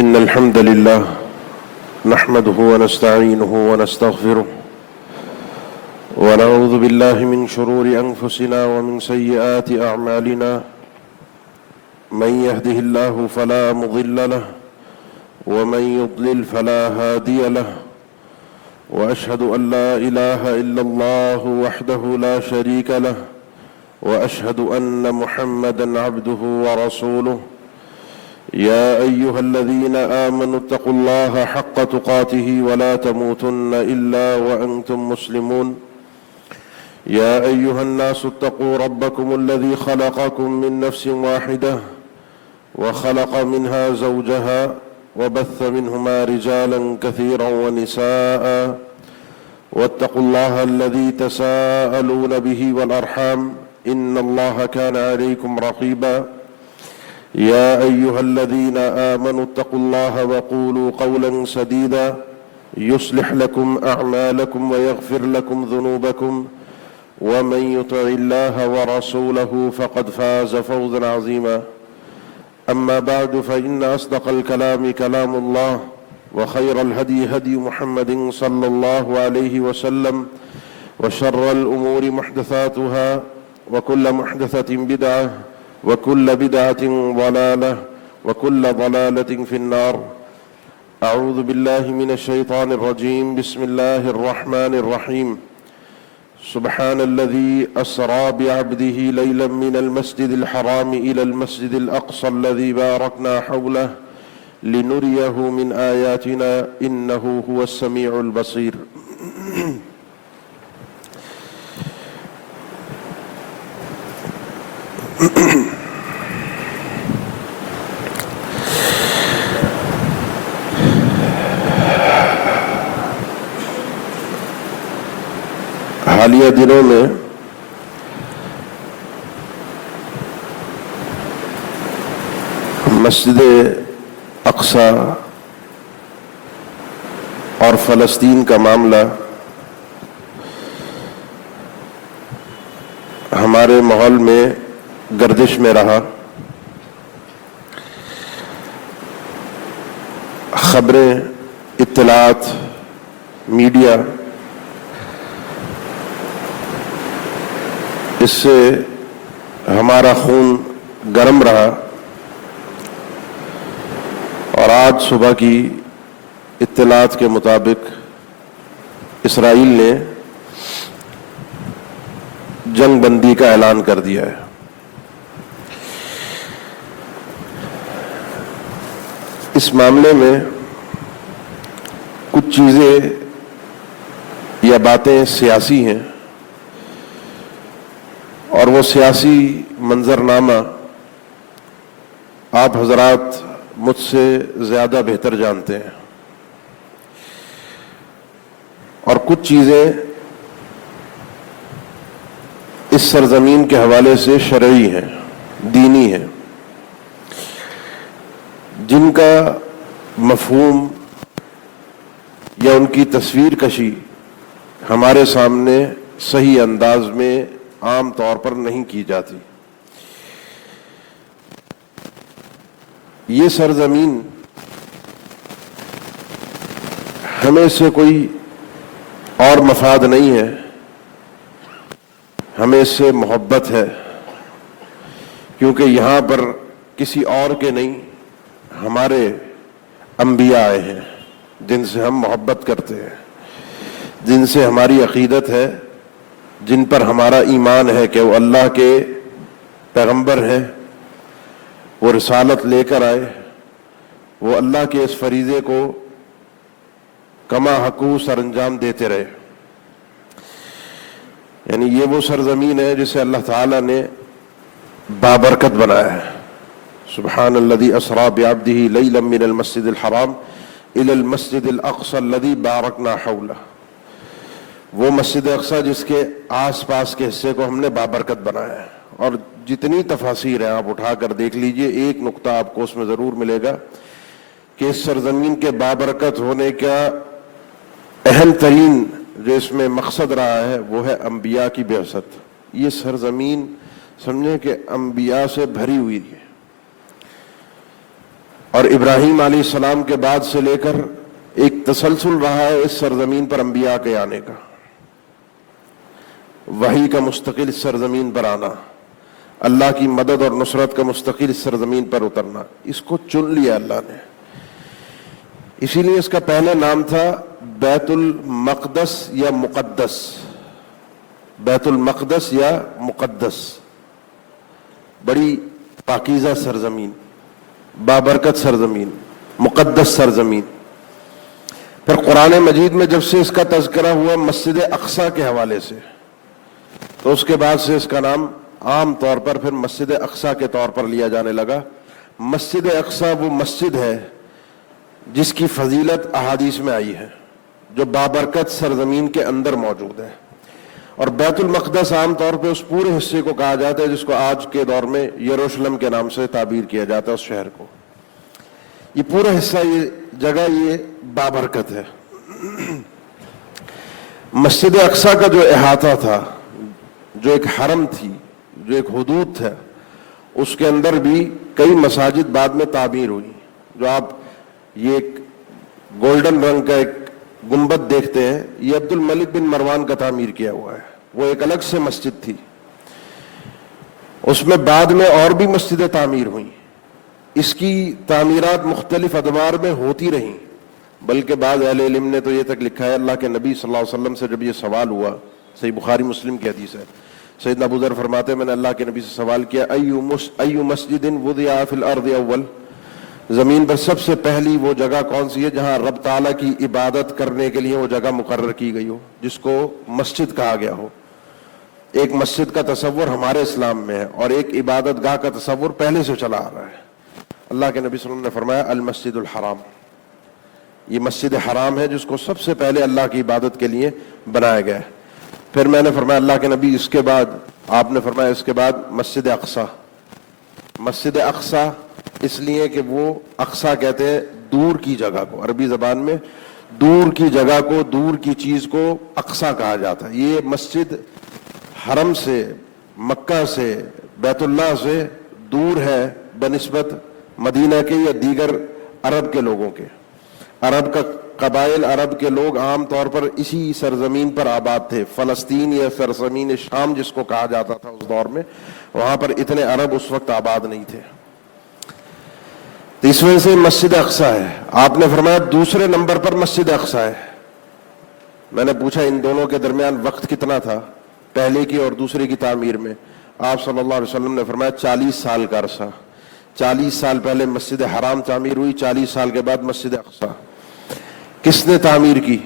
إن الحمد لله نحمده ونستعينه ونستغفره ونعوذ بالله من شرور أنفسنا ومن سيئات أعمالنا من يهده الله فلا مضل له ومن يضلل فلا هادي له وأشهد أن لا إله إلا الله وحده لا شريك له وأشهد أن محمدا عبده ورسوله يا أيها الذين آمنوا اتقوا الله حق تقاته ولا تموتن إلا وأنتم مسلمون يا أيها الناس اتقوا ربكم الذي خلقكم من نفس واحدة وخلق منها زوجها وبث منهما رجالا كثيرا ونساء واتقوا الله الذي تساءلون به والأرحام إن الله كان عليكم رقيبا يا أيها الذين آمنوا اتقوا الله وقولوا قولا سديدا يصلح لكم أعمالكم ويغفر لكم ذنوبكم ومن يطع الله ورسوله فقد فاز فوزا عظيما أما بعد فإن أصدق الكلام كلام الله وخير الهدي هدي محمد صلى الله عليه وسلم وشر الأمور محدثاتها وكل محدثة بدعة وكل بدعة ضلالة وكل ضلالة في النار أعوذ بالله من الشيطان الرجيم بسم الله الرحمن الرحيم سبحان الذي أسرى بعبده ليلا من المسجد الحرام إلى المسجد الأقصى الذي باركنا حوله لنريه من آياتنا إنه هو السميع البصير حالیہ دنوں میں مسجد اقصی اور فلسطین کا معاملہ ہمارے ماحول میں گردش میں رہا. خبریں، اطلاعات، میڈیا اس سے ہمارا خون گرم رہا اور آج صبح کی اطلاعات کے مطابق اسرائیل نے جنگ بندی کا اعلان کر دیا ہے. اس معاملے میں کچھ چیزیں یا باتیں سیاسی ہیں اور وہ سیاسی منظرنامہ آپ حضرات مجھ سے زیادہ بہتر جانتے ہیں اور کچھ چیزیں اس سرزمین کے حوالے سے شرعی ہیں، دینی ہیں، جن کا مفہوم یا ان کی تصویر کشی ہمارے سامنے صحیح انداز میں عام طور پر نہیں کی جاتی. یہ سرزمین ہمیں سے کوئی اور مفاد نہیں ہے، ہمیں اس سے محبت ہے، کیونکہ یہاں پر کسی اور کے نہیں ہمارے انبیاء آئے ہیں جن سے ہم محبت کرتے ہیں، جن سے ہماری عقیدت ہے، جن پر ہمارا ایمان ہے کہ وہ اللہ کے پیغمبر ہیں، وہ رسالت لے کر آئے، وہ اللہ کے اس فریضے کو کما حقو سر انجام دیتے رہے. یعنی یہ وہ سرزمین ہے جسے اللہ تعالیٰ نے بابرکت بنایا ہے. سبحان الذی اسری بعبدہ لیلا من المسجد الحرام الی المسجد الاقصی الذی بارکنا حولہ. وہ مسجد اقصی جس کے آس پاس کے حصے کو ہم نے بابرکت بنایا ہے. اور جتنی تفاسیر ہیں آپ اٹھا کر دیکھ لیجئے، ایک نقطہ آپ کو اس میں ضرور ملے گا کہ اس سرزمین کے بابرکت ہونے کا اہم ترین جو اس میں مقصد رہا ہے وہ ہے انبیاء کی بعثت. یہ سرزمین سمجھیں کہ انبیاء سے بھری ہوئی ہے. اور ابراہیم علیہ السلام کے بعد سے لے کر ایک تسلسل رہا ہے اس سرزمین پر انبیاء کے آنے کا، وحی کا مستقل اس سرزمین پر آنا، اللہ کی مدد اور نصرت کا مستقل اس سرزمین پر اترنا، اس کو چن لیا اللہ نے۔ اسی لیے اس کا پہلا نام تھا بیت المقدس یا مقدس، بیت المقدس یا مقدس، بڑی پاکیزہ سرزمین، بابرکت سرزمین، مقدس سرزمین۔ پھر قرآن مجید میں جب سے اس کا تذکرہ ہوا مسجد اقصیٰ کے حوالے سے، تو اس کے بعد سے اس کا نام عام طور پر پھر مسجد اقصیٰ کے طور پر لیا جانے لگا۔ مسجد اقصیٰ وہ مسجد ہے جس کی فضیلت احادیث میں آئی ہے، جو بابرکت سرزمین کے اندر موجود ہے۔ اور بیت المقدس عام طور پہ اس پورے حصے کو کہا جاتا ہے جس کو آج کے دور میں یروشلم کے نام سے تعبیر کیا جاتا ہے، اس شہر کو۔ یہ پورا حصہ، یہ جگہ، یہ بابرکت ہے۔ مسجد اقصیٰ کا جو احاطہ تھا، جو ایک حرم تھی، جو ایک حدود تھا، اس کے اندر بھی کئی مساجد بعد میں تعمیر ہوئی۔ جو آپ یہ ایک گولڈن رنگ کا ایک گنبد دیکھتے ہیں، یہ عبد الملک بن مروان کا تعمیر کیا ہوا ہے، وہ ایک الگ سے مسجد تھی۔ اس میں بعد میں اور بھی مسجدیں تعمیر ہوئیں، اس کی تعمیرات مختلف ادوار میں ہوتی رہیں، بلکہ بعض اہل علم نے تو یہ تک لکھا ہے، اللہ کے نبی صلی اللہ علیہ وسلم سے جب یہ سوال ہوا، صحیح بخاری مسلم کی حدیث ہے، سیدنا ابو ذر فرماتے ہیں میں نے اللہ کے نبی سے سوال کیا، ایو مسجد وضع فی الارض اول، زمین پر سب سے پہلی وہ جگہ کون سی ہے جہاں رب تعالیٰ کی عبادت کرنے کے لیے وہ جگہ مقرر کی گئی ہو، جس کو مسجد کہا گیا ہو۔ ایک مسجد کا تصور ہمارے اسلام میں ہے اور ایک عبادت گاہ کا تصور پہلے سے چلا آ رہا ہے۔ اللہ کے نبی صلی اللہ علیہ وسلم نے فرمایا المسجد الحرام، یہ مسجد حرام ہے جس کو سب سے پہلے اللہ کی عبادت کے لیے بنایا گیا ہے۔ پھر میں نے فرمایا اللہ کے نبی اس کے بعد، آپ نے فرمایا اس کے بعد مسجد اقصیٰ۔ مسجد اقصیٰ اس لیے کہ وہ اقصیٰ کہتے ہیں دور کی جگہ کو، عربی زبان میں دور کی جگہ کو، دور کی چیز کو اقصیٰ کہا جاتا ہے۔ یہ مسجد حرم سے، مکہ سے، بیت اللہ سے دور ہے بنسبت مدینہ کے یا دیگر عرب کے لوگوں کے۔ عرب کا قبائل، عرب کے لوگ عام طور پر اسی سرزمین پر آباد تھے۔ فلسطین یا سرزمین شام جس کو کہا جاتا تھا اس دور میں، وہاں پر اتنے عرب اس وقت آباد نہیں تھے۔ تو اس وجہ سے مسجد اقصیٰ ہے۔ آپ نے فرمایا دوسرے نمبر پر مسجد اقصیٰ ہے۔ میں نے پوچھا ان دونوں کے درمیان وقت کتنا تھا، پہلے کی اور دوسرے کی تعمیر میں؟ آپ صلی اللہ علیہ وسلم نے فرمایا 40 سال کا عرصہ۔ 40 سال پہلے مسجد حرام تعمیر ہوئی، 40 سال کے بعد مسجد اقصیٰ۔ کس نے تعمیر کی؟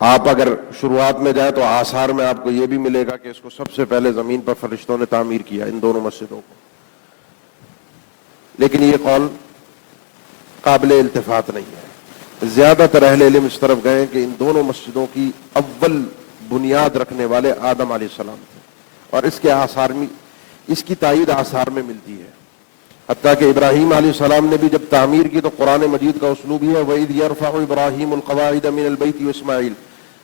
آپ اگر شروعات میں جائیں تو آثار میں آپ کو یہ بھی ملے گا کہ اس کو سب سے پہلے زمین پر فرشتوں نے تعمیر کیا، ان دونوں مسجدوں کو۔ لیکن یہ قول قابل التفات نہیں ہے۔ زیادہ تر اہل علم اس طرف گئے کہ ان دونوں مسجدوں کی اول بنیاد رکھنے والے آدم علیہ السلام تھے، اور اس کے آثار میں، اس کی تائید آثار میں ملتی ہے۔ حتیٰ کہ ابراہیم علیہ السلام نے بھی جب تعمیر کی تو قرآن مجید کا اسلوب ہی ہے وَإِذْ يَرْفَعُ إِبْرَاهِيمُ الْقَوَاعِدَ مِنَ الْبَيْتِ وَإِسْمَاعِيلُ۔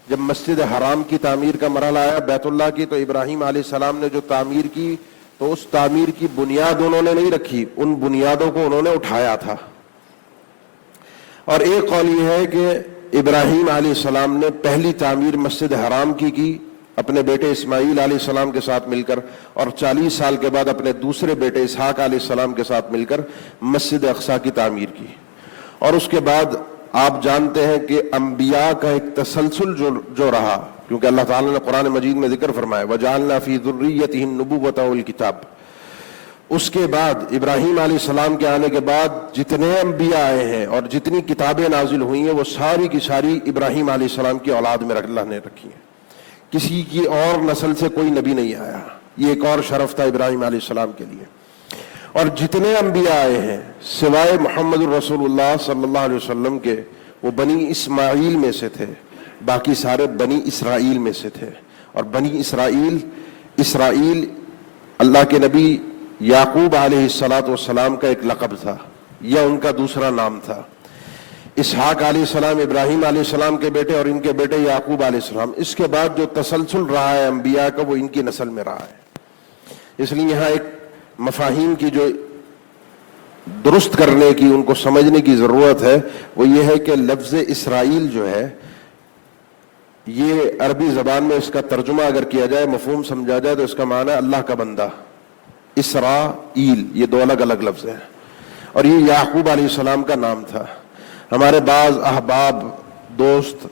جب مسجد حرام کی تعمیر کا مرحلہ آیا بیت اللہ کی، تو ابراہیم علیہ السلام نے جو تعمیر کی تو اس تعمیر کی بنیاد انہوں نے نہیں رکھی، ان بنیادوں کو انہوں نے اٹھایا تھا۔ اور ایک قول یہ ہے کہ ابراہیم علیہ السلام نے پہلی تعمیر مسجد حرام کی اپنے بیٹے اسماعیل علیہ السلام کے ساتھ مل کر، اور 40 سال کے بعد اپنے دوسرے بیٹے اسحاق علیہ السلام کے ساتھ مل کر مسجد اقصیٰ کی تعمیر کی۔ اور اس کے بعد آپ جانتے ہیں کہ انبیاء کا ایک تسلسل جو رہا، کیونکہ اللہ تعالیٰ نے قرآن مجید میں ذکر فرمایا وَجَعَلْنَا فِي ذُرِّيَّتِهِ النُّبُوَّةَ وَالْكِتَابَ۔ اس کے بعد ابراہیم علیہ السلام کے آنے کے بعد جتنے انبیاء آئے ہیں اور جتنی کتابیں نازل ہوئی ہیں وہ ساری کی ساری ابراہیم علیہ السلام کی اولاد میں اللہ نے رکھی ہیں۔ کسی کی اور نسل سے کوئی نبی نہیں آیا، یہ ایک اور شرف تھا ابراہیم علیہ السلام کے لیے۔ اور جتنے انبیاء آئے ہیں سوائے محمد الرسول اللہ صلی اللہ علیہ وسلم کے، وہ بنی اسماعیل میں سے تھے، باقی سارے بنی اسرائیل میں سے تھے۔ اور بنی اسرائیل اللہ کے نبی یعقوب علیہ السلام کا ایک لقب تھا، یا ان کا دوسرا نام تھا۔ اسحاق علیہ السلام ابراہیم علیہ السلام کے بیٹے اور ان کے بیٹے یعقوب علیہ السلام۔ اس کے بعد جو تسلسل رہا ہے انبیاء کا وہ ان کی نسل میں رہا ہے۔ اس لیے یہاں ایک مفاہیم کی جو درست کرنے کی، ان کو سمجھنے کی ضرورت ہے، وہ یہ ہے کہ لفظ اسرائیل جو ہے یہ عربی زبان میں اس کا ترجمہ اگر کیا جائے، مفہوم سمجھا جائے، تو اس کا معنی ہے اللہ کا بندہ. اسرائیل یہ دو الگ الگ لفظ ہیں، اور یہ یعقوب علیہ السلام کا نام تھا. ہمارے بعض احباب دوست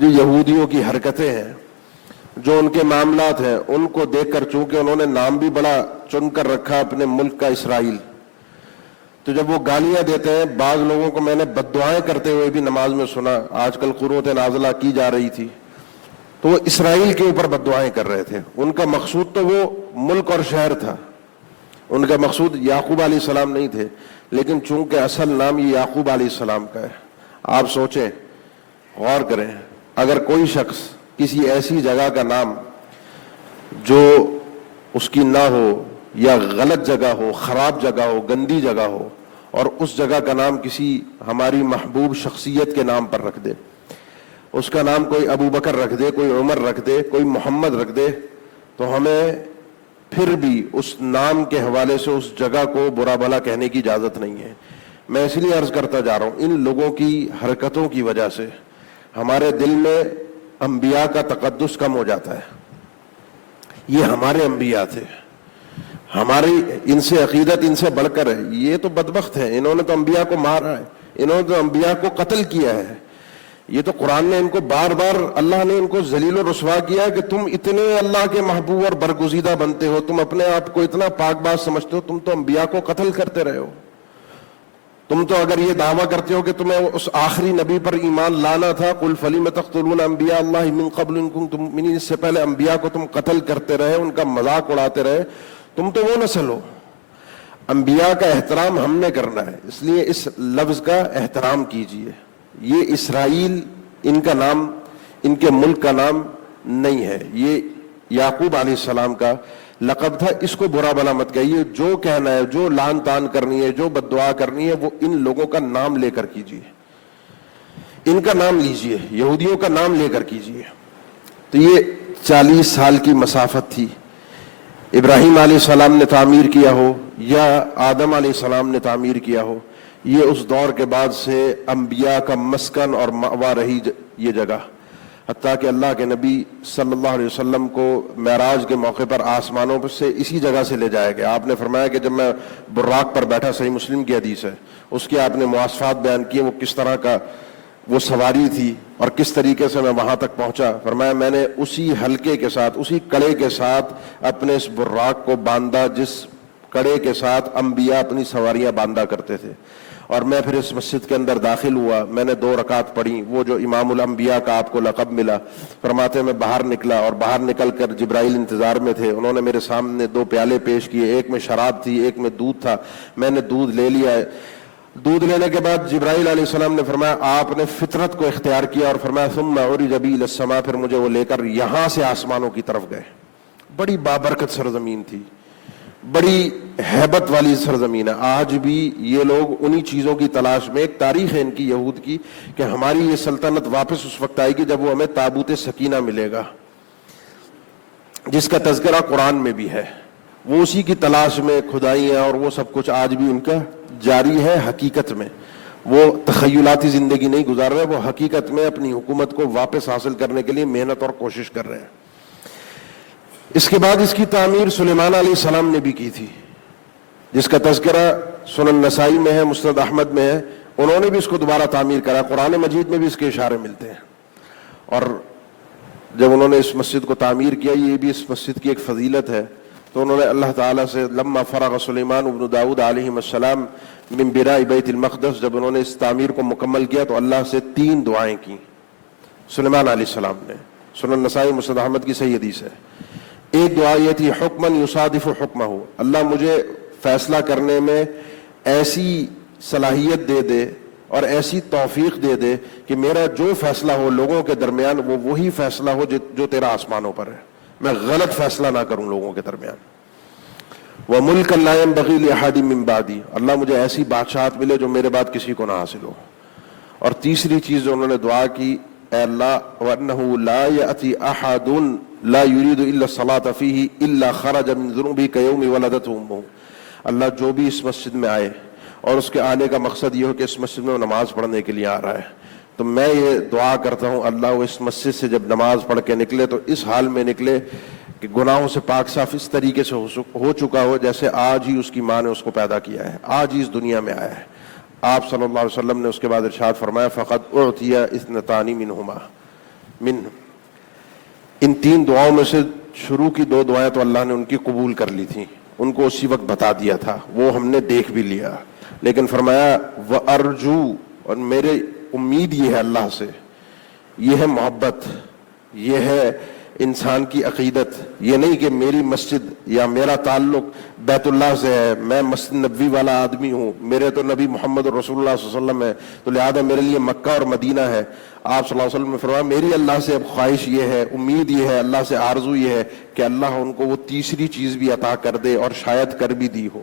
جو یہودیوں کی حرکتیں ہیں، جو ان کے معاملات ہیں، ان کو دیکھ کر چونکہ انہوں نے نام بھی بڑا چن کر رکھا اپنے ملک کا اسرائیل، تو جب وہ گالیاں دیتے ہیں، بعض لوگوں کو میں نے بد دعائیں کرتے ہوئے بھی نماز میں سنا. آج کل قنوت نازلہ کی جا رہی تھی تو وہ اسرائیل کے اوپر بد دعائیں کر رہے تھے. ان کا مقصود تو وہ ملک اور شہر تھا، ان کا مقصود یعقوب علیہ السلام نہیں تھے، لیکن چونکہ اصل نام یہ یعقوب علیہ السلام کا ہے. آپ سوچیں، غور کریں، اگر کوئی شخص کسی ایسی جگہ کا نام جو اس کی نہ ہو، یا غلط جگہ ہو، خراب جگہ ہو، گندی جگہ ہو، اور اس جگہ کا نام کسی ہماری محبوب شخصیت کے نام پر رکھ دے، اس کا نام کوئی ابو بکر رکھ دے، کوئی عمر رکھ دے، کوئی محمد رکھ دے، تو ہمیں پھر بھی اس نام کے حوالے سے اس جگہ کو برا بھلا کہنے کی اجازت نہیں ہے. میں اس لیے عرض کرتا جا رہا ہوں، ان لوگوں کی حرکتوں کی وجہ سے ہمارے دل میں انبیاء کا تقدس کم ہو جاتا ہے. یہ ہمارے انبیاء تھے، ہماری ان سے عقیدت ان سے بڑھ کر ہے. یہ تو بدبخت ہے، انہوں نے تو انبیاء کو مارا ہے، انہوں نے تو انبیاء کو قتل کیا ہے. یہ تو قرآن نے ان کو بار بار، اللہ نے ان کو ذلیل و رسوا کیا کہ تم اتنے اللہ کے محبوب اور برگزیدہ بنتے ہو، تم اپنے آپ کو اتنا پاک باز سمجھتے ہو، تم تو انبیاء کو قتل کرتے رہے ہو. تم تو اگر یہ دعویٰ کرتے ہو کہ تمہیں اس آخری نبی پر ایمان لانا تھا، قل فلم تقتلون انبیاء اللہ من قبل ان کنتم مؤمنین، اس سے پہلے انبیاء کو تم قتل کرتے رہے، ان کا مذاق اڑاتے رہے، تم تو وہ نسل ہو. انبیاء کا احترام ہم نے کرنا ہے، اس لیے اس لفظ کا احترام کیجئے. یہ اسرائیل ان کا نام، ان کے ملک کا نام نہیں ہے، یہ یعقوب علیہ السلام کا لقب تھا. اس کو برا بھلا مت کہیے. جو کہنا ہے، جو لان تان کرنی ہے، جو بد دعا کرنی ہے، وہ ان لوگوں کا نام لے کر کیجئے، ان کا نام لیجئے، یہودیوں کا نام لے کر کیجئے. تو یہ 40 سال کی مسافت تھی. ابراہیم علیہ السلام نے تعمیر کیا ہو یا آدم علیہ السلام نے تعمیر کیا ہو، یہ اس دور کے بعد سے انبیاء کا مسکن اور مأویٰ رہی یہ جگہ. حتیٰ کہ اللہ کے نبی صلی اللہ علیہ وسلم کو معراج کے موقع پر آسمانوں سے اسی جگہ سے لے جایا گیا. آپ نے فرمایا کہ جب میں براق پر بیٹھا، صحیح مسلم کی حدیث ہے، اس کے آپ نے مواصفات بیان کیے، وہ کس طرح کا وہ سواری تھی اور کس طریقے سے میں وہاں تک پہنچا. فرمایا میں نے اسی حلقے کے ساتھ، اسی کڑے کے ساتھ اپنے اس براق کو باندھا جس کڑے کے ساتھ انبیاء اپنی سواریاں باندھا کرتے تھے. اور میں پھر اس مسجد کے اندر داخل ہوا، میں نے 2 رکعت پڑھی، وہ جو امام الانبیاء کا آپ کو لقب ملا. فرماتے میں باہر نکلا، اور باہر نکل کر جبرائیل انتظار میں تھے. انہوں نے میرے سامنے 2 پیالے پیش کیے، ایک میں شراب تھی، ایک میں دودھ تھا. میں نے دودھ لے لیا. دودھ لینے کے بعد جبرائیل علیہ السلام نے فرمایا آپ نے فطرت کو اختیار کیا، اور فرمایا ثم عرج بی الی السماء، پھر مجھے وہ لے کر یہاں سے آسمانوں کی طرف گئے. بڑی بابرکت سرزمین تھی، بڑی ہیبت والی سرزمین ہے. آج بھی یہ لوگ انہی چیزوں کی تلاش میں، ایک تاریخ ہے ان کی یہود کی کہ ہماری یہ سلطنت واپس اس وقت آئے گی جب وہ ہمیں تابوت سکینہ ملے گا، جس کا تذکرہ قرآن میں بھی ہے. وہ اسی کی تلاش میں کھدائیاں اور وہ سب کچھ آج بھی ان کا جاری ہے. حقیقت میں وہ تخیلاتی زندگی نہیں گزار رہے، وہ حقیقت میں اپنی حکومت کو واپس حاصل کرنے کے لیے محنت اور کوشش کر رہے ہیں. اس کے بعد اس کی تعمیر سلیمان علیہ السلام نے بھی کی تھی، جس کا تذکرہ سنن نسائی میں ہے، مسند احمد میں ہے. انہوں نے بھی اس کو دوبارہ تعمیر کرا. قرآن مجید میں بھی اس کے اشارے ملتے ہیں. اور جب انہوں نے اس مسجد کو تعمیر کیا، یہ بھی اس مسجد کی ایک فضیلت ہے، تو انہوں نے اللہ تعالیٰ سے لما فرغ سلیمان ابن داؤد علیہ السلام من بناء بیت المقدس، جب انہوں نے اس تعمیر کو مکمل کیا تو اللہ سے 3 دعائیں کی سلیمان علیہ السلام نے. سنن نسائی مسند احمد کی صحیح حدیث ہے. ایک دعا یہ تھی حکمن یصادف حکمہ، اللہ مجھے فیصلہ کرنے میں ایسی صلاحیت دے دے اور ایسی توفیق دے دے کہ میرا جو فیصلہ ہو لوگوں کے درمیان وہ وہی فیصلہ ہو جو تیرا آسمانوں پر ہے، میں غلط فیصلہ نہ کروں لوگوں کے درمیان. وَمُلْكًا لَا يَنبَغِي لِأَحَدٍ مِّن بَعْدِي، اللہ مجھے ایسی بادشاہت ملے جو میرے بعد کسی کو نہ حاصل ہو. اور تیسری چیز جو انہوں نے دعا کی، اے اللہ وَأَنَّهُ لَا يَأْتِي أَحَدٌ لَا يُرِيدُ إِلَّا الصَّلَاةَ فِيهِ إِلَّا خَرَجَ مِن ذُنُوبِهِ كَيَوْمِ وَلَدَتْهُ أُمُّهُ، اللہ جو بھی اس مسجد میں آئے اور اس کے آنے کا مقصد یہ ہو کہ اس مسجد میں نماز پڑھنے کے لیے آ رہا ہے، تو میں یہ دعا کرتا ہوں اللہ وہ اس مسجد سے جب نماز پڑھ کے نکلے تو اس حال میں نکلے کہ گناہوں سے پاک صاف اس طریقے سے ہو چکا ہو جیسے آج ہی اس کی ماں نے اس کو پیدا کیا ہے، آج ہی اس دنیا میں آیا ہے۔ آپ صلی اللہ علیہ وسلم نے اس کے بعد ارشاد فرمایا فقط اعطی اثنتان منہما ان 3 دعاؤں میں سے شروع کی 2 دعائیں تو اللہ نے ان کی قبول کر لی تھیں، ان کو اسی وقت بتا دیا تھا، وہ ہم نے دیکھ بھی لیا، لیکن فرمایا وَأَرْجُو، اور میرے امید یہ ہے اللہ سے، یہ ہے محبت، یہ ہے انسان کی عقیدت، یہ نہیں کہ میری مسجد یا میرا تعلق بیت اللہ سے ہے، میں مسجد نبوی والا آدمی ہوں، میرے تو نبی محمد رسول اللہ صلی اللہ علیہ وسلم ہے تو لہذا میرے لیے مکہ اور مدینہ ہے۔ آپ صلی اللہ علیہ وسلم نے فرمایا میری اللہ سے اب خواہش یہ ہے، امید یہ ہے، اللہ سے آرزو یہ ہے کہ اللہ ان کو وہ تیسری چیز بھی عطا کر دے، اور شاید کر بھی دی ہو،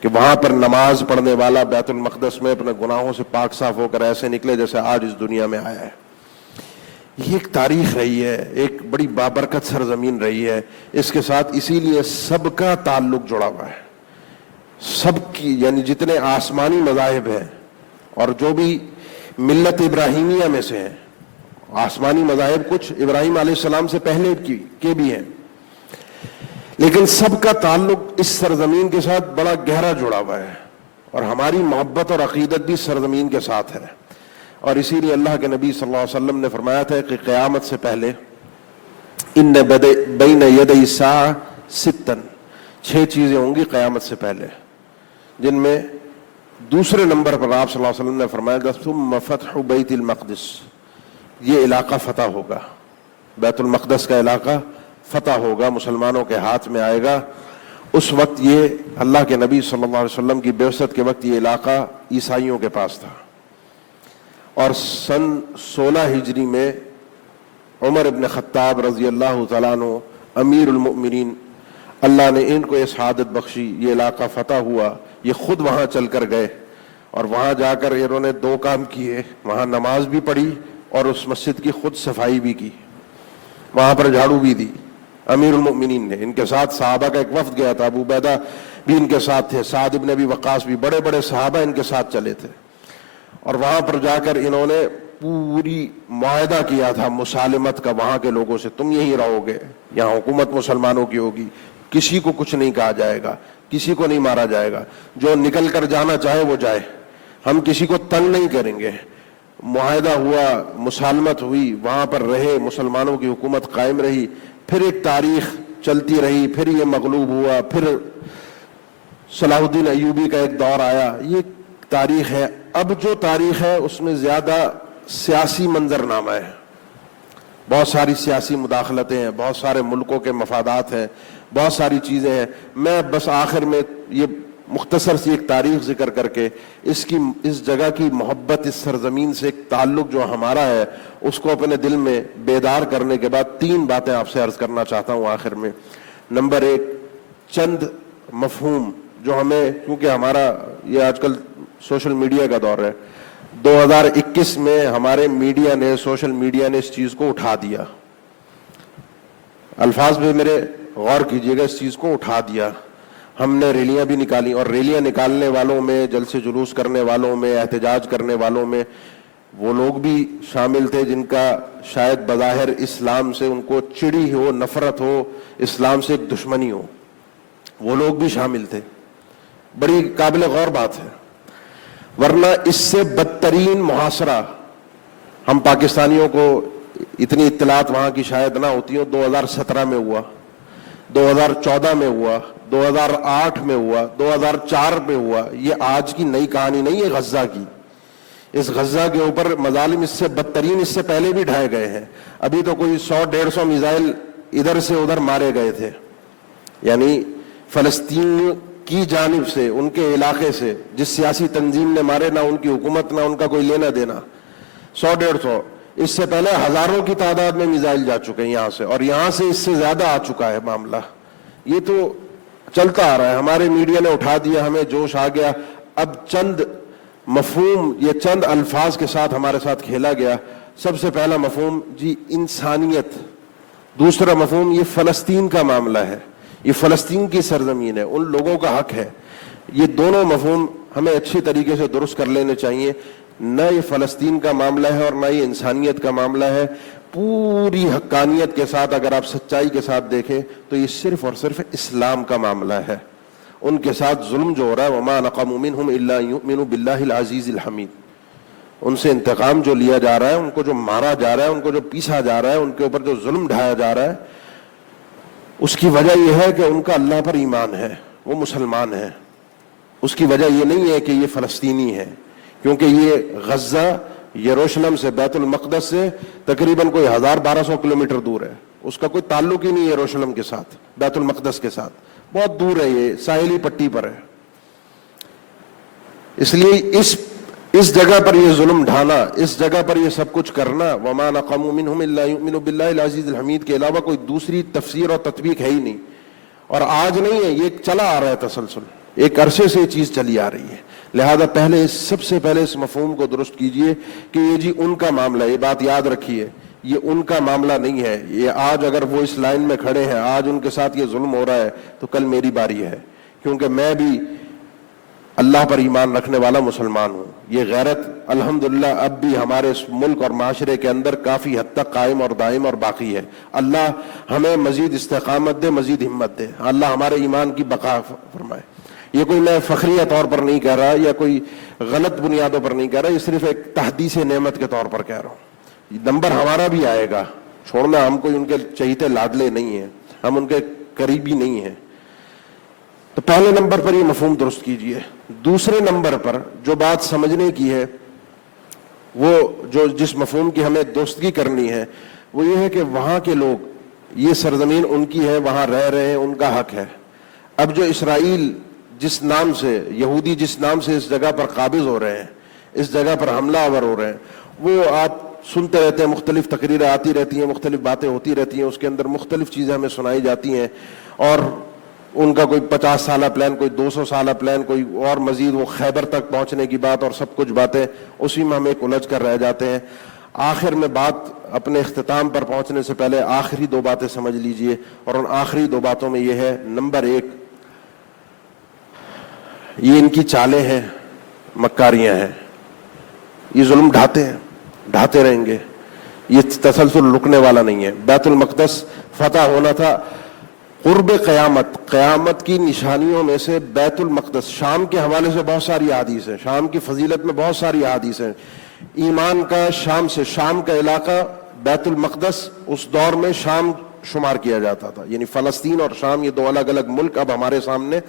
کہ وہاں پر نماز پڑھنے والا بیت المقدس میں اپنے گناہوں سے پاک صاف ہو کر ایسے نکلے جیسے آج اس دنیا میں آیا ہے۔ یہ ایک تاریخ رہی ہے، ایک بڑی بابرکت سرزمین رہی ہے، اس کے ساتھ اسی لیے سب کا تعلق جڑا ہوا ہے، سب کی، یعنی جتنے آسمانی مذاہب ہیں اور جو بھی ملت ابراہیمیہ میں سے ہیں، آسمانی مذاہب کچھ ابراہیم علیہ السلام سے پہلے کے بھی ہیں، لیکن سب کا تعلق اس سرزمین کے ساتھ بڑا گہرا جڑا ہوا ہے، اور ہماری محبت اور عقیدت بھی سرزمین کے ساتھ ہے۔ اور اسی لیے اللہ کے نبی صلی اللہ علیہ وسلم نے فرمایا تھا کہ قیامت سے پہلے ان بین یدی الساعہ 6 چیزیں ہوں گی قیامت سے پہلے، جن میں دوسرے نمبر پر آپ صلی اللہ علیہ وسلم نے فرمایا ثم فتح بیت المقدس، یہ علاقہ فتح ہوگا، بیت المقدس کا علاقہ فتح ہوگا، مسلمانوں کے ہاتھ میں آئے گا۔ اس وقت یہ اللہ کے نبی صلی اللہ علیہ وسلم کی بعثت کے وقت یہ علاقہ عیسائیوں کے پاس تھا، اور سن 16 ہجری میں عمر ابن خطاب رضی اللہ تعالیٰ عنہ امیر المؤمنین، اللہ نے ان کو یہ سعادت بخشی، یہ علاقہ فتح ہوا، یہ خود وہاں چل کر گئے، اور وہاں جا کر انہوں نے 2 کام کیے، وہاں نماز بھی پڑھی اور اس مسجد کی خود صفائی بھی کی، وہاں پر جھاڑو بھی دی امیر المؤمنین نے۔ ان کے ساتھ صحابہ کا ایک وفد گیا تھا، ابو عبیدہ بھی ان کے ساتھ تھے، سعد ابن ابی وقاص بھی، بڑے بڑے صحابہ ان کے ساتھ چلے تھے، اور وہاں پر جا کر انہوں نے پوری معاہدہ کیا تھا مسالمت کا وہاں کے لوگوں سے، تم یہیں رہو گے، یہاں حکومت مسلمانوں کی ہوگی، کسی کو کچھ نہیں کہا جائے گا، کسی کو نہیں مارا جائے گا، جو نکل کر جانا چاہے وہ جائے، ہم کسی کو تنگ نہیں کریں گے۔ معاہدہ ہوا، مسالمت ہوئی، وہاں پر رہے، مسلمانوں کی حکومت قائم رہی، پھر ایک تاریخ چلتی رہی، پھر یہ مغلوب ہوا، پھر صلاح الدین ایوبی کا ایک دور آیا، یہ تاریخ ہے۔ اب جو تاریخ ہے اس میں زیادہ سیاسی منظرنامہ ہے، بہت ساری سیاسی مداخلتیں ہیں، بہت سارے ملکوں کے مفادات ہیں، بہت ساری چیزیں ہیں۔ میں بس آخر میں یہ مختصر سی ایک تاریخ ذکر کر کے اس جگہ کی محبت، اس سرزمین سے ایک تعلق جو ہمارا ہے اس کو اپنے دل میں بیدار کرنے کے بعد 3 باتیں آپ سے عرض کرنا چاہتا ہوں آخر میں۔ نمبر 1، چند مفہوم جو ہمیں، کیونکہ ہمارا یہ آج کل سوشل میڈیا کا دور ہے، 2021 میں ہمارے میڈیا نے، سوشل میڈیا نے اس چیز کو اٹھا دیا، الفاظ پہ میرے غور کیجئے گا، اس چیز کو اٹھا دیا۔ ہم نے ریلیاں بھی نکالی، اور ریلیاں نکالنے والوں میں، جلسے جلوس کرنے والوں میں، احتجاج کرنے والوں میں وہ لوگ بھی شامل تھے جن کا شاید بظاہر اسلام سے ان کو چڑی ہو، نفرت ہو، اسلام سے ایک دشمنی ہو، وہ لوگ بھی شامل تھے، بڑی قابل غور بات ہے۔ ورنہ اس سے بدترین محاصرہ ہم پاکستانیوں کو، اتنی اطلاعات وہاں کی شاید نہ ہوتی ہو، 2017 میں ہوا، 2014 میں ہوا، 2008 میں ہوا، 2004 میں ہوا۔ یہ آج کی نئی کہانی نہیں ہے غزہ کی، اس غزہ کے اوپر مظالم اس سے بدترین اس سے پہلے بھی ڈھائے گئے ہیں۔ ابھی تو کوئی 100-150 میزائل ادھر سے ادھر مارے گئے تھے، یعنی فلسطین کی جانب سے، ان کے علاقے سے، جس سیاسی تنظیم نے مارے، نہ ان کی حکومت، نہ ان کا کوئی لینا دینا۔ 100-150، اس سے پہلے ہزاروں کی تعداد میں میزائل جا چکے ہیں یہاں سے، اور یہاں سے اس سے زیادہ آ چکا ہے معاملہ۔ یہ تو چلتا آ رہا ہے، ہمارے میڈیا نے اٹھا دیا، ہمیں جوش آ گیا، اب چند مفہوم، یہ چند الفاظ کے ساتھ ہمارے ساتھ کھیلا گیا۔ سب سے پہلا مفہوم جی انسانیت، دوسرا مفہوم یہ فلسطین کا معاملہ ہے، یہ فلسطین کی سرزمین ہے، ان لوگوں کا حق ہے۔ یہ دونوں مفہوم ہمیں اچھی طریقے سے درست کر لینے چاہیے. نہ یہ فلسطین کا معاملہ ہے اور نہ یہ انسانیت کا معاملہ ہے. پوری حقانیت کے ساتھ اگر آپ سچائی کے ساتھ دیکھیں تو یہ صرف اور صرف اسلام کا معاملہ ہے. ان کے ساتھ ظلم جو ہو رہا ہے وما نقموا منہم الا ان یؤمنوا باللہ العزیز الحمید، ان سے انتقام جو لیا جا رہا ہے، ان کو جو مارا جا رہا ہے، ان کو جو پیسا جا رہا ہے، ان کے اوپر جو ظلم ڈھایا جا رہا ہے، اس کی وجہ یہ ہے کہ ان کا اللہ پر ایمان ہے، وہ مسلمان ہیں. اس کی وجہ یہ نہیں ہے کہ یہ فلسطینی ہے، کیونکہ یہ غزہ یروشلم سے، بیت المقدس سے تقریباً کوئی 1200 کلومیٹر دور ہے. اس کا کوئی تعلق ہی نہیں ہے یروشلم کے ساتھ، بیت المقدس کے ساتھ، بہت دور ہے، یہ ساحلی پٹی پر ہے. اس لیے اس جگہ پر یہ ظلم ڈھانا، اس جگہ پر یہ سب کچھ کرنا، وما نقموا منہم الا یؤمنوا باللہ العزیز الحمید کے علاوہ کوئی دوسری تفسیر اور تطبیق ہے ہی نہیں. اور آج نہیں ہے، یہ چلا آ رہا ہے تسلسل، ایک عرصے سے یہ چیز چلی آ رہی ہے. لہذا سب سے پہلے اس مفہوم کو درست کیجئے کہ یہ جی ان کا معاملہ ہے. یہ بات یاد رکھیے، یہ ان کا معاملہ نہیں ہے. یہ آج اگر وہ اس لائن میں کھڑے ہیں، آج ان کے ساتھ یہ ظلم ہو رہا ہے، تو کل میری باری ہے، کیونکہ میں بھی اللہ پر ایمان رکھنے والا مسلمان ہوں. یہ غیرت الحمدللہ اب بھی ہمارے اس ملک اور معاشرے کے اندر کافی حد تک قائم اور دائم اور باقی ہے. اللہ ہمیں مزید استقامت دے، مزید ہمت دے. اللہ ہمارے ایمان کی بقا فرمائے. یہ کوئی میں فخریہ طور پر نہیں کہہ رہا یا کوئی غلط بنیادوں پر نہیں کہہ رہا، یہ صرف ایک تحدیث نعمت کے طور پر کہہ رہا ہوں. نمبر ہمارا بھی آئے گا، چھوڑنا، ہم کوئی ان کے چہیتے لاڈلے نہیں ہیں، ہم ان کے قریبی نہیں ہیں. تو پہلے نمبر پر یہ مفہوم درست کیجئے. دوسرے نمبر پر جو بات سمجھنے کی ہے، وہ جس مفہوم کی ہمیں درستگی کرنی ہے، وہ یہ ہے کہ وہاں کے لوگ، یہ سرزمین ان کی ہے، وہاں رہ رہے ہیں، ان کا حق ہے. اب جو اسرائیل جس نام سے، یہودی جس نام سے اس جگہ پر قابض ہو رہے ہیں، اس جگہ پر حملہ آور ہو رہے ہیں، وہ آپ سنتے رہتے ہیں، مختلف تقریریں آتی رہتی ہیں، مختلف باتیں ہوتی رہتی ہیں، اس کے اندر مختلف چیزیں ہمیں سنائی جاتی ہیں، اور ان کا کوئی 50 سالہ پلان، کوئی 200 سالہ پلان، کوئی اور مزید وہ خیبر تک پہنچنے کی بات، اور سب کچھ باتیں اسی میں ہم ایک الجھ کر رہ جاتے ہیں. آخر میں بات اپنے اختتام پر پہنچنے سے پہلے آخری 2 باتیں سمجھ لیجئے، اور ان آخری 2 باتوں میں یہ ہے. نمبر 1، یہ ان کی چالیں ہیں، مکاریاں ہیں. یہ ظلم ڈھاتے ہیں، ڈھاتے رہیں گے، یہ تسلسل رکنے والا نہیں ہے. بیت المقدس فتح ہونا تھا قرب قیامت کی نشانیوں میں سے بیت المقدس. شام کے حوالے سے بہت ساری احادیث ہیں، شام کی فضیلت میں بہت ساری احادیث ہیں. ایمان کا شام سے، شام کا علاقہ بیت المقدس اس دور میں شام شمار کیا جاتا تھا. یعنی فلسطین اور شام، یہ 2 الگ الگ ملک اب ہمارے سامنے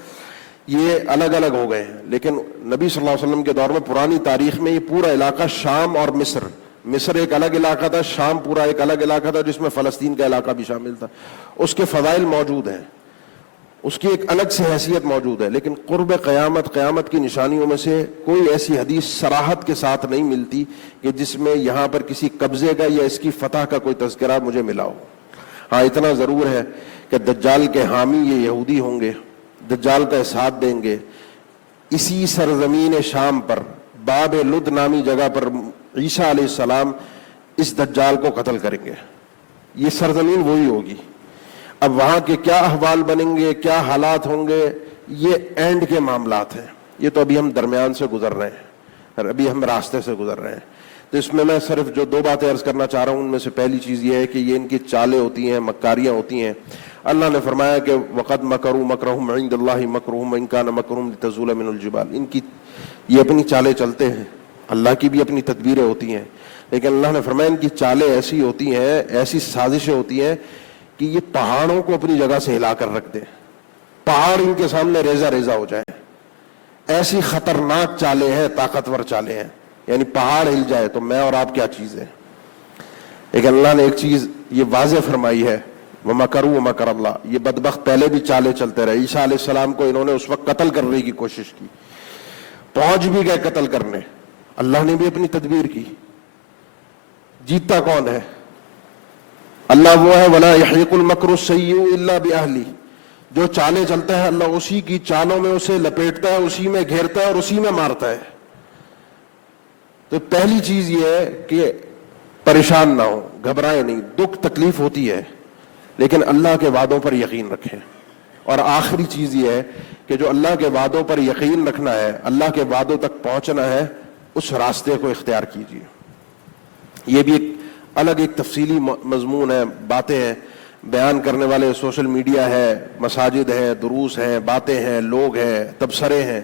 یہ الگ الگ ہو گئے ہیں. لیکن نبی صلی اللہ علیہ وسلم کے دور میں، پرانی تاریخ میں، یہ پورا علاقہ شام اور مصر ایک الگ علاقہ تھا، شام پورا ایک الگ علاقہ تھا، جس میں فلسطین کا علاقہ بھی شامل تھا. اس کے فضائل موجود ہیں، اس کی ایک الگ سے حیثیت موجود ہے. لیکن قرب قیامت کی نشانیوں میں سے کوئی ایسی حدیث صراحت کے ساتھ نہیں ملتی کہ جس میں یہاں پر کسی قبضے کا یا اس کی فتح کا کوئی تذکرہ مجھے ملا ہو. ہاں اتنا ضرور ہے کہ دجال کے حامی یہ یہودی ہوں گے، دجال کا ساتھ دیں گے. اسی سرزمین شام پر، باب لد نامی جگہ پر، عیسیٰ علیہ السلام اس دجال کو قتل کریں گے. یہ سرزمین وہی ہوگی. اب وہاں کے کیا احوال بنیں گے، کیا حالات ہوں گے، یہ اینڈ کے معاملات ہیں. یہ تو ابھی ہم درمیان سے گزر رہے ہیں، ابھی ہم راستے سے گزر رہے ہیں. تو اس میں صرف جو 2 باتیں عرض کرنا چاہ رہا ہوں، ان میں سے پہلی چیز یہ ہے کہ یہ ان کی چالیں ہوتی ہیں، مکاریاں ہوتی ہیں. اللہ نے فرمایا کہ وَقَدْ مَكَرُوا مَكْرَهُمْ عِنْدَ اللَّهِ مَكْرُهُمْ وَإِنْ كَانَ مَكْرُهُمْ لِتَزُولَ مِنْهُ الْجِبَالُ. ان کی یہ اپنی چالیں چلتے ہیں، اللہ کی بھی اپنی تدبیریں ہوتی ہیں، لیکن اللہ نے فرمایا ان کی چالیں ایسی ہوتی ہیں، ایسی سازشیں ہوتی ہیں کہ یہ پہاڑوں کو اپنی جگہ سے ہلا کر رکھ دیں، پہاڑ ان کے سامنے ریزہ ریزہ ہو جائیں. ایسی خطرناک چالیں ہیں، طاقتور چالیں ہیں. یعنی پہاڑ ہل جائے تو میں اور آپ کیا چیز ہے. لیکن اللہ نے ایک چیز یہ واضح فرمائی ہے، وَمَكَرُوا وَمَكَرَ اللَّهُ. یہ بدبخت پہلے بھی چالیں چلتے رہے. عیسیٰ علیہ السلام کو انہوں نے اس وقت قتل کرنے کی کوشش کی، پہنچ بھی گئے قتل کرنے. اللہ نے بھی اپنی تدبیر کی. جیتتا کون ہے؟ اللہ وہ ہے، وَلَا يَحِيقُ الْمَكْرُ السَّيِّئُ إِلَّا بِأَهْلِهِ. جو چالیں چلتا ہے اللہ اسی کی چالوں میں اسے لپیٹتا ہے، اسی میں گھیرتا ہے اور اسی میں مارتا ہے. تو پہلی چیز یہ ہے کہ پریشان نہ ہو، گھبرائیں نہیں. دکھ تکلیف ہوتی ہے، لیکن اللہ کے وعدوں پر یقین رکھیں. اور آخری چیز یہ ہے کہ جو اللہ کے وعدوں پر یقین رکھنا ہے، اللہ کے وعدوں تک پہنچنا ہے، اس راستے کو اختیار کیجیے۔ یہ بھی ایک الگ ایک تفصیلی مضمون ہے، باتیں ہیں، بیان کرنے والے سوشل میڈیا ہے، مساجد ہیں، دروس ہیں، باتیں ہیں، لوگ ہیں، تبصرے ہیں۔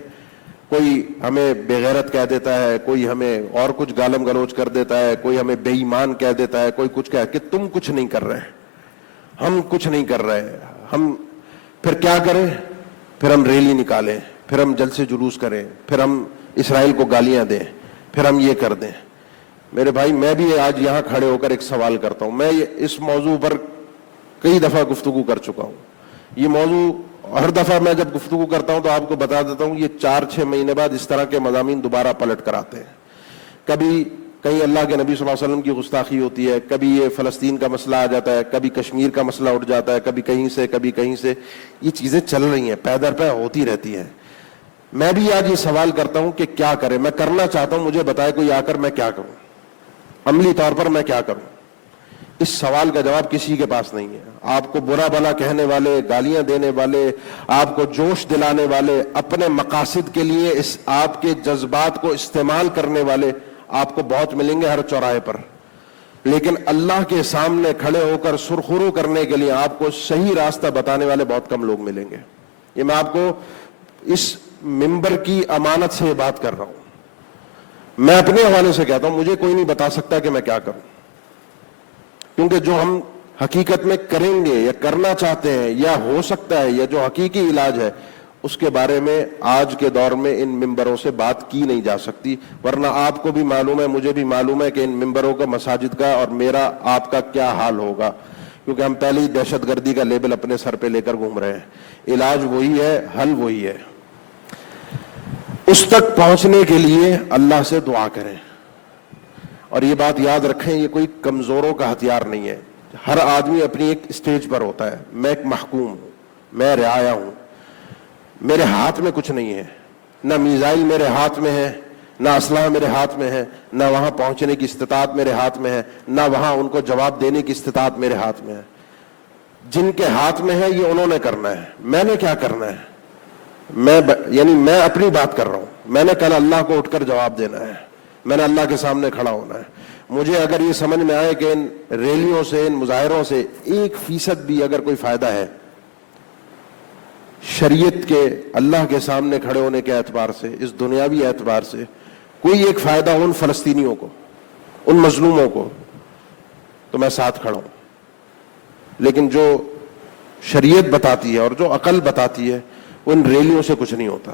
کوئی ہمیں بے غیرت کہہ دیتا ہے، کوئی ہمیں اور کچھ گالم گلوچ کر دیتا ہے، کوئی ہمیں بے ایمان کہہ دیتا ہے، کوئی کچھ کہ تم کچھ نہیں کر رہے، ہم کچھ نہیں کر رہے۔ ہم پھر کیا کریں؟ پھر ہم ریلی نکالیں، پھر ہم جلسے جلوس کریں، پھر ہم اسرائیل کو گالیاں دیں، پھر ہم یہ کر دیں۔ میرے بھائی، میں بھی آج یہاں کھڑے ہو کر ایک سوال کرتا ہوں۔ میں اس موضوع پر کئی دفعہ گفتگو کر چکا ہوں۔ یہ موضوع ہر دفعہ میں جب گفتگو کرتا ہوں تو آپ کو بتا دیتا ہوں، یہ 4-6 مہینے بعد اس طرح کے مضامین دوبارہ پلٹ کر آتے ہیں۔ کبھی کہیں اللہ کے نبی صلی اللہ علیہ وسلم کی گستاخی ہوتی ہے، کبھی یہ فلسطین کا مسئلہ آ جاتا ہے، کبھی کشمیر کا مسئلہ اٹھ جاتا ہے، کبھی کہیں سے کبھی کہیں سے۔ یہ چیزیں چل رہی ہیں، پے در پے ہوتی رہتی ہیں۔ میں بھی آج یہ سوال کرتا ہوں کہ کیا کریں؟ میں کرنا چاہتا ہوں، مجھے بتائے کوئی آ کر میں کیا کروں، عملی طور پر میں کیا کروں؟ اس سوال کا جواب کسی کے پاس نہیں ہے۔ آپ کو برا بھلا کہنے والے، گالیاں دینے والے، آپ کو جوش دلانے والے، اپنے مقاصد کے لیے اس آپ کے جذبات کو استعمال کرنے والے آپ کو بہت ملیں گے ہر چوراہے پر، لیکن اللہ کے سامنے کھڑے ہو کر سرخرو کرنے کے لیے آپ کو صحیح راستہ بتانے والے بہت کم لوگ ملیں گے۔ یہ میں آپ کو اس ممبر کی امانت سے بات کر رہا ہوں۔ میں اپنے حوالے سے کہتا ہوں، مجھے کوئی نہیں بتا سکتا کہ میں کیا کروں، کیونکہ جو ہم حقیقت میں کریں گے یا کرنا چاہتے ہیں یا ہو سکتا ہے یا جو حقیقی علاج ہے، اس کے بارے میں آج کے دور میں ان ممبروں سے بات کی نہیں جا سکتی۔ ورنہ آپ کو بھی معلوم ہے، مجھے بھی معلوم ہے کہ ان ممبروں کا، مساجد کا اور میرا آپ کا کیا حال ہوگا، کیونکہ ہم پہلے ہی دہشت گردی کا لیبل اپنے سر پہ لے کر گھوم رہے ہیں۔ علاج وہی ہے، حل وہی ہے۔ اس تک پہنچنے کے لیے اللہ سے دعا کریں، اور یہ بات یاد رکھیں، یہ کوئی کمزوروں کا ہتھیار نہیں ہے۔ ہر آدمی اپنی ایک اسٹیج پر ہوتا ہے۔ میں ایک محکوم ہوں، میں رعایا ہوں، میرے ہاتھ میں کچھ نہیں ہے، نہ میزائل میرے ہاتھ میں ہے، نہ اسلحہ میرے ہاتھ میں ہے، نہ وہاں پہنچنے کی استطاعت میرے ہاتھ میں ہے، نہ وہاں ان کو جواب دینے کی استطاعت میرے ہاتھ میں ہے۔ جن کے ہاتھ میں ہے یہ انہوں نے کرنا ہے، میں نے کیا کرنا ہے؟ میں اپنی بات کر رہا ہوں۔ میں نے کل اللہ کو اٹھ کر جواب دینا ہے، میں نے اللہ کے سامنے کھڑا ہونا ہے۔ مجھے اگر یہ سمجھ میں آئے کہ ان ریلیوں سے، ان مظاہروں سے 1% بھی اگر کوئی فائدہ ہے، شریعت کے، اللہ کے سامنے کھڑے ہونے کے اعتبار سے، اس دنیاوی اعتبار سے کوئی ایک فائدہ ان فلسطینیوں کو، ان مظلوموں کو، تو میں ساتھ کھڑا ہوں۔ لیکن جو شریعت بتاتی ہے اور جو عقل بتاتی ہے، ان ریلیوں سے کچھ نہیں ہوتا۔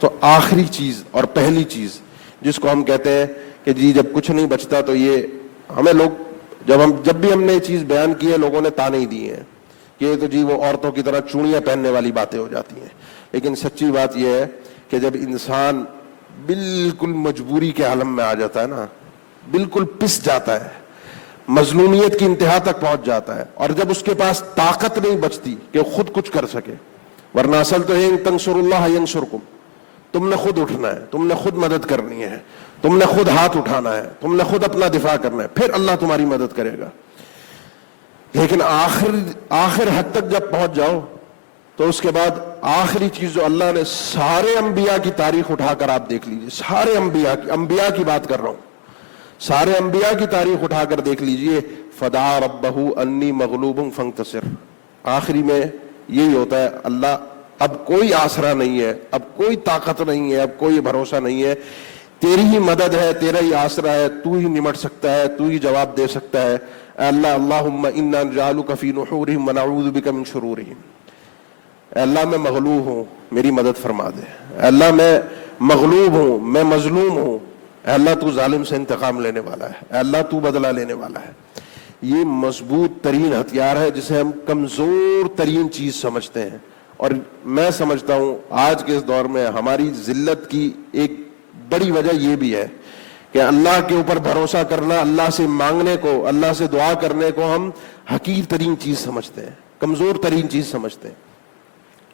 تو آخری چیز اور پہلی چیز جس کو ہم کہتے ہیں کہ جی جب کچھ نہیں بچتا تو یہ ہمیں لوگ، جب بھی ہم نے یہ چیز بیان کی ہے، لوگوں نے تانے ہی دیے ہیں کہ یہ تو جی وہ عورتوں کی طرح چوڑیاں پہننے والی باتیں ہو جاتی ہیں۔ لیکن سچی بات یہ ہے کہ جب انسان بالکل مجبوری کے عالم میں آ جاتا ہے نا، بالکل پس جاتا ہے، مظلومیت کی انتہا تک پہنچ جاتا ہے، اور جب اس کے پاس طاقت نہیں بچتی کہ خود کچھ کر سکے، ورنہ اصل تو ہے تنصر اللہ ینصرکم، تم نے خود اٹھنا ہے، تم نے خود مدد کرنی ہے، تم نے خود ہاتھ اٹھانا ہے، تم نے خود اپنا دفاع کرنا ہے، پھر اللہ تمہاری مدد کرے گا۔ لیکن آخر حد تک جب پہنچ جاؤ تو اس کے بعد آخری چیز جو اللہ نے، سارے انبیاء کی تاریخ اٹھا کر آپ دیکھ لیجئے، سارے انبیاء کی بات کر رہا ہوں، سارے انبیاء کی تاریخ اٹھا کر دیکھ لیجئے، فدعا ربہ انی مغلوب فانتصر، آخری میں یہی ہوتا ہے، اللہ اب کوئی آسرا نہیں ہے، اب کوئی طاقت نہیں ہے، اب کوئی بھروسہ نہیں ہے، تیری ہی مدد ہے، تیرا ہی آسرا ہے، تو ہی نمٹ سکتا ہے، تو ہی جواب دے سکتا ہے۔ اے اللہ، اللہم انا نجعلک فی نحورہم ونعوذ بک من شرورہم، اے اللہ میں مغلوب ہوں، میری مدد فرما دے، اے اللہ میں مغلوب ہوں، میں مظلوم ہوں، اے اللہ تو ظالم سے انتقام لینے والا ہے، اے اللہ تو بدلہ لینے والا ہے۔ یہ مضبوط ترین ہتھیار ہے جسے ہم کمزور ترین چیز سمجھتے ہیں، اور میں سمجھتا ہوں آج کے اس دور میں ہماری ذلت کی ایک بڑی وجہ یہ بھی ہے کہ اللہ کے اوپر بھروسہ کرنا، اللہ سے مانگنے کو، اللہ سے دعا کرنے کو ہم حقیر ترین چیز سمجھتے ہیں، کمزور ترین چیز سمجھتے ہیں،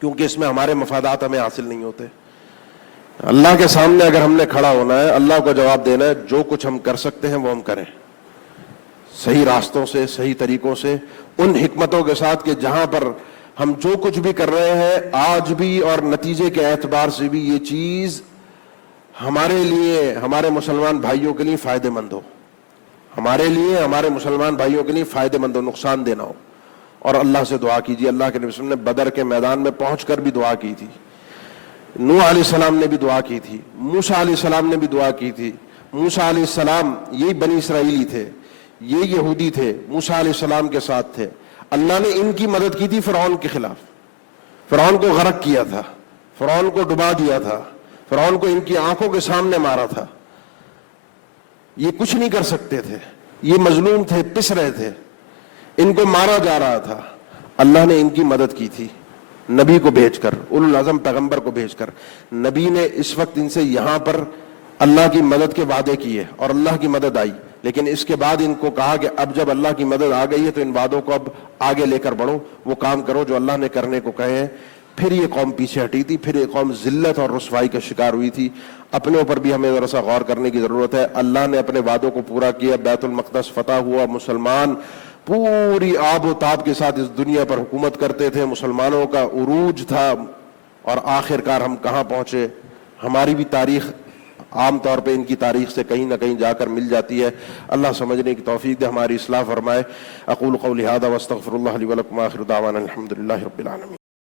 کیونکہ اس میں ہمارے مفادات ہمیں حاصل نہیں ہوتے۔ اللہ کے سامنے اگر ہم نے کھڑا ہونا ہے، اللہ کو جواب دینا ہے، جو کچھ ہم کر سکتے ہیں وہ ہم کریں، صحیح راستوں سے، صحیح طریقوں سے، ان حکمتوں کے ساتھ کہ جہاں پر ہم جو کچھ بھی کر رہے ہیں آج بھی اور نتیجے کے اعتبار سے بھی یہ چیز ہمارے لیے، ہمارے مسلمان بھائیوں کے لیے فائدہ مند ہو، ہمارے لیے، ہمارے مسلمان بھائیوں کے لیے فائدہ مند ہو، نقصان دینا ہو. اور اللہ سے دعا کیجیے. اللہ کے نبی صلی اللہ علیہ وسلم نے بدر کے میدان میں پہنچ کر بھی دعا کی تھی، نوح علیہ السلام نے بھی دعا کی تھی، موسیٰ علیہ السلام نے بھی دعا کی تھی. موسیٰ علیہ السلام یہی بنی اسرائیلی تھے، یہ یہودی تھے، موسیٰ علیہ السلام کے ساتھ تھے. اللہ نے ان کی مدد کی تھی فرعون کے خلاف. فرعون کو غرق کیا تھا، فرعون کو ڈبا دیا تھا، فرعون کو ان کی آنکھوں کے سامنے مارا تھا. یہ کچھ نہیں کر سکتے تھے، یہ مظلوم تھے، پس رہے تھے، ان کو مارا جا رہا تھا. اللہ نے ان کی مدد کی تھی نبی کو بھیج کر، اولو العزم پیغمبر کو بھیج کر. نبی نے اس وقت ان سے یہاں پر اللہ کی مدد کے وعدے کیے اور اللہ کی مدد آئی، لیکن اس کے بعد ان کو کہا کہ اب جب اللہ کی مدد آ گئی ہے تو ان وعدوں کو اب آگے لے کر بڑھو، وہ کام کرو جو اللہ نے کرنے کو کہے ہیں. پھر یہ قوم پیچھے ہٹی تھی، پھر یہ قوم ذلت اور رسوائی کا شکار ہوئی تھی. اپنے اوپر بھی ہمیں ذرا سا غور کرنے کی ضرورت ہے. اللہ نے اپنے وعدوں کو پورا کیا، بیت المقدس فتح ہوا، مسلمان پوری آب و تاب کے ساتھ اس دنیا پر حکومت کرتے تھے، مسلمانوں کا عروج تھا. اور آخر کار ہم کہاں پہنچے؟ ہماری بھی تاریخ عام طور پہ ان کی تاریخ سے کہیں نہ کہیں جا کر مل جاتی ہے. اللہ سمجھنے کی توفیق دے، ہماری اصلاح فرمائے. اقول قولی ھذا واستغفر اللہ لی ولکم، آخر دعوانا الحمد للہ رب العالمین.